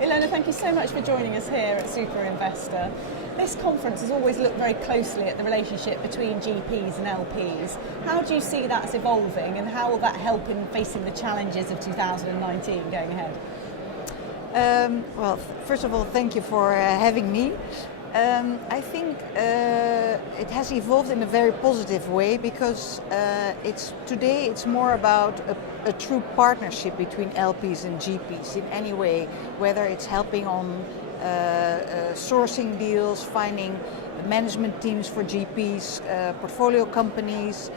Ilona, thank you so much for joining us here at Super Investor. This conference has always looked very closely at the relationship between GPs and LPs. How do you see that's evolving, and how will that help in facing the challenges of 2019 going ahead? Well, first of all, thank you for having me. I think it has evolved in a very positive way because today it's more about a true partnership between LPs and GPs in any way, whether it's helping on sourcing deals, finding management teams for GPs, portfolio companies,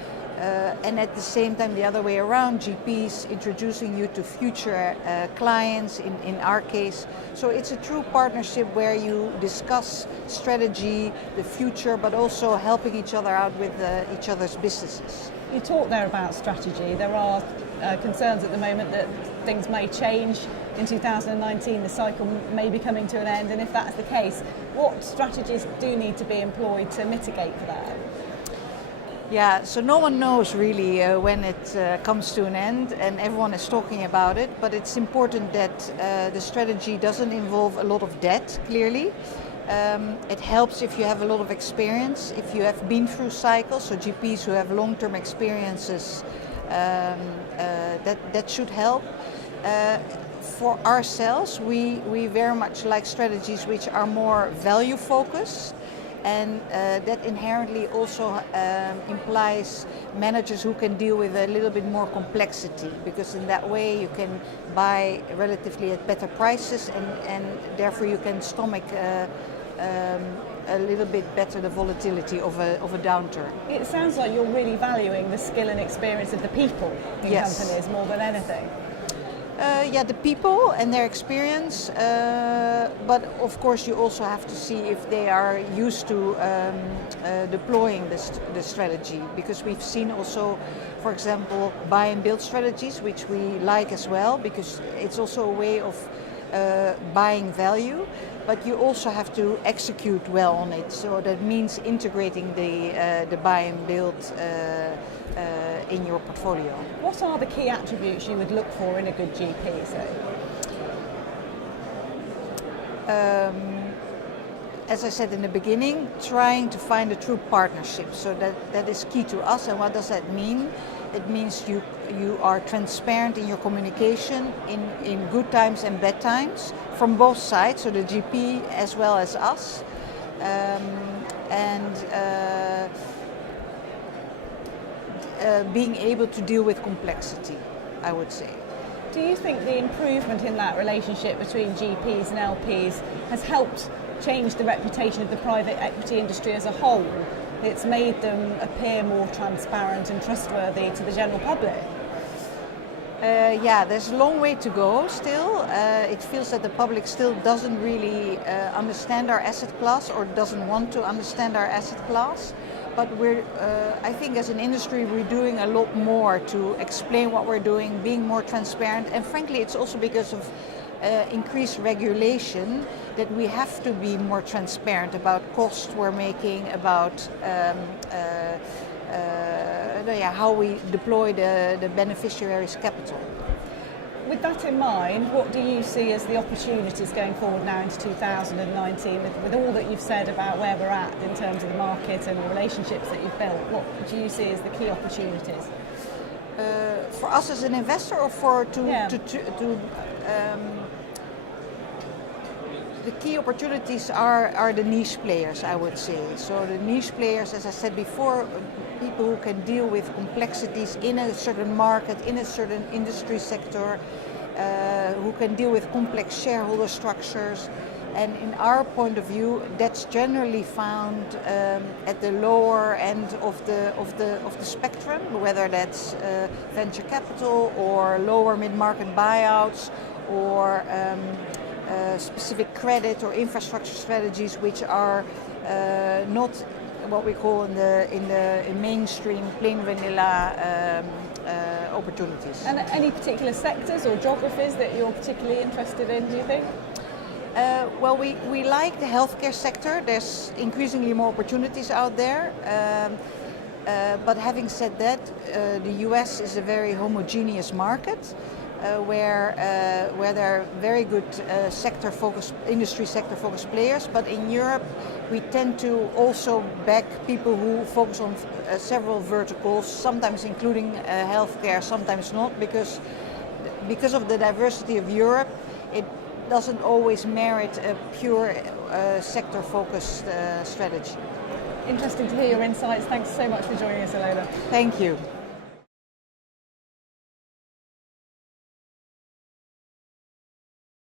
and at the same time the other way around, GPs introducing you to future clients in our case. So it's a true partnership where you discuss strategy, the future, but also helping each other out with each other's businesses. You talked there about strategy. There are concerns at the moment that things may change in 2019, the cycle may be coming to an end, and if that's the case, what strategies do need to be employed to mitigate for that? Yeah, so no one knows really when it comes to an end, and everyone is talking about it, but it's important that the strategy doesn't involve a lot of debt, clearly. It helps if you have a lot of experience, if you have been through cycles, so GPs who have long-term experiences, that should help. For ourselves, we very much like strategies which are more value-focused. And that inherently also implies managers who can deal with a little bit more complexity, because in that way you can buy relatively at better prices, and therefore you can stomach a little bit better the volatility of a downturn. It sounds like you're really valuing the skill and experience of the people in Yes. companies more than anything. Yeah, the people and their experience, but of course you also have to see if they are used to deploying the strategy, because we've seen also, for example, buy and build strategies, which we like as well, because it's also a way of buying value, but you also have to execute well on it. So that means integrating the buy and build in your portfolio. What are the key attributes you would look for in a good GP, say? As I said in the beginning, trying to find a true partnership. So that is key to us. And what does that mean? It means you are transparent in your communication in good times and bad times from both sides, so the GP as well as us. Being able to deal with complexity, I would say. Do you think the improvement in that relationship between GPs and LPs has helped change the reputation of the private equity industry as a whole? It's made them appear more transparent and trustworthy to the general public? Yeah, there's a long way to go still. It feels that the public still doesn't really understand our asset class, or doesn't want to understand our asset class. But I think as an industry we're doing a lot more to explain what we're doing, being more transparent, and frankly it's also because of increased regulation that we have to be more transparent about costs we're making, about how we deploy the beneficiaries' capital. With that in mind, what do you see as the opportunities going forward now into 2019, with all that you've said about where we're at in terms of the market and the relationships that you've built? What do you see as the key opportunities? For us as an investor, or the key opportunities are the niche players, I would say. So the niche players, as I said before, people who can deal with complexities in a certain market, in a certain industry sector, who can deal with complex shareholder structures. And in our point of view, that's generally found at the lower end of the spectrum, whether that's venture capital or lower mid-market buyouts, or specific credit or infrastructure strategies, which are not what we call in the mainstream plain vanilla opportunities. And any particular sectors or geographies that you're particularly interested in, do you think? Well, we like the healthcare sector. There's increasingly more opportunities out there. But having said that, the US is a very homogeneous market. where there are very good industry sector focused players. But in Europe, we tend to also back people who focus on several verticals, sometimes including healthcare, sometimes not, because of the diversity of Europe, it doesn't always merit a pure sector-focused strategy. Interesting to hear your insights. Thanks so much for joining us, Ilona. Thank you.